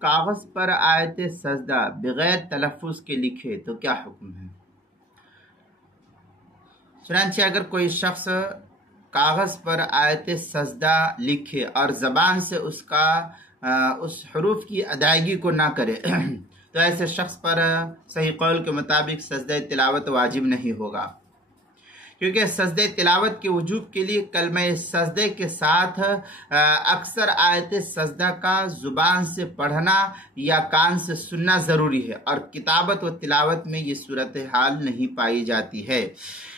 کاغذ پر آیت سجدہ بغیر تلفظ کے لکھے تو کیا حکم ہے؟ چنانچہ اگر کوئی شخص کاغذ پر آیت سجدہ لکھے اور زبان سے اس حروف کی ادائیگی کو نہ کرے تو ایسے شخص پر صحیح قول کے مطابق سجدہ تلاوت واجب نہیں ہوگا، کیونکہ سجدہ تلاوت کے وجوب کے لیے کلمہ سجدے کے ساتھ اکثر آیت سجدہ کا زبان سے پڑھنا یا کان سے سننا ضروری ہے، اور کتابت و تلاوت میں یہ صورتحال نہیں پائی جاتی ہے،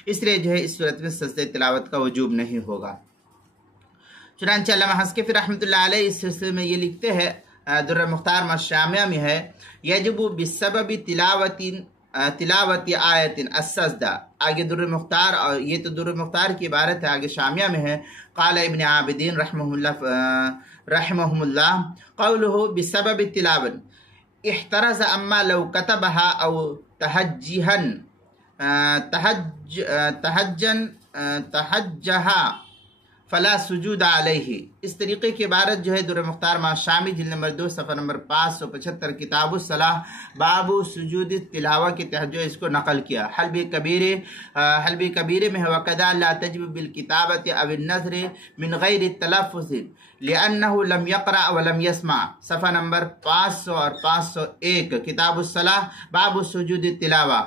اس لیے اس صورت میں سجدہ تلاوت کا وجوب نہیں ہوگا۔ چنانچہ علامہ حسکفی رحمۃ اللہ علیہ اس سلسلے میں یہ لکھتے ہیں، در مختار مشامیہ میں ہے، یجب بسبب تلاوت آیت السجدہ، آگے در مختار، اور یہ تو در مختار کی عبارت ہے، آگے شامیہ میں ہے، قال ابن عابدین رحمهم اللہ قوله بسبب تلاوت احترز اما لو كتبها او تحجها فلا سجود علیہ۔ اس طریقے کی عبارت در مختار شامی جلد نمبر 2 صفحہ نمبر 575 کتاب الصلاح باب سجود تلاوہ کے تحت اس کو نقل کیا۔ حلبی کبیرے میں ہے، وَقَدَا لَا تَجْبُ بِالْكِتَابَةِ أَوِ النَّظْرِ مِنْ غَيْرِ التَّلَفُّظِ لِأَنَّهُ لَمْ يَقْرَأْ وَلَمْ يَسْمَعْ، صفحہ نمبر 500 اور 501 کتاب الصلاح باب سجود تلاوہ۔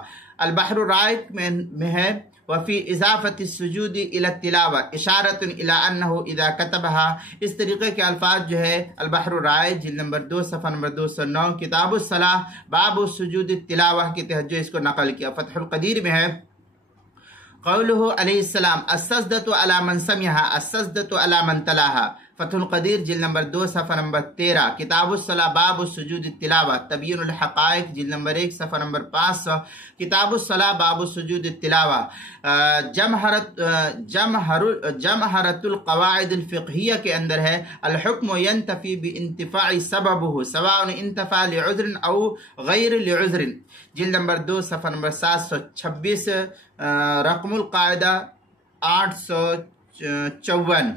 البحر الرائق میں ہے، وفی اضافت السجود الى التلاوہ اشارۃ الی انہ اذا کتبها، اس طریقے کے الفاظ البحر الرائق جلد نمبر 2 صفحہ نمبر 209 کتاب الصلاح باب سجود التلاوہ کے تحت اس کو نقل کیا۔ فتح القدیر میں ہے، قوله علیہ السلام السجدۃ علی من سمعها السجدۃ علی من تلاها، فتح القدیر جلد نمبر 2 صفحہ نمبر 13 کتاب الصلاح باب سجود التلاوہ، تبیین الحقائق جلد نمبر 1 صفحہ نمبر 500 کتاب الصلاح باب سجود التلاوہ۔ جمہرۃ القواعد الفقہیہ کے اندر ہے، الحکم ینتفی بانتفاع سببہ سواء انتفع لعذر او غیر لعذر، جلد نمبر 2 صفحہ نمبر 726 رقم القاعدہ 854۔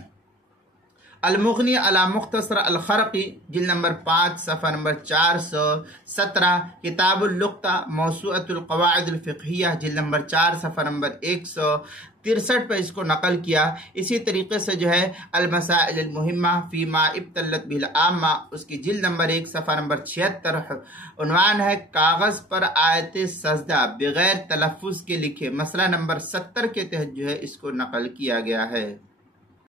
المغنی علی مختصر الخرقی جلد نمبر 5 صفحہ نمبر 417 کتاب اللقطہ موسوعۃ القواعد الفقہیہ جلد نمبر 4 صفحہ نمبر 163 پہ اس کو نقل کیا۔ اسی طریقے سے المسائل المہمہ فیما ابتلت بہ العامہ، اس کی جلد نمبر 1 صفحہ نمبر 76 عنوان ہے کاغذ پر آیت سجدہ بغیر تلفظ کے لکھے، مسئلہ نمبر 70 کے تحت اس کو نقل کیا گیا ہے۔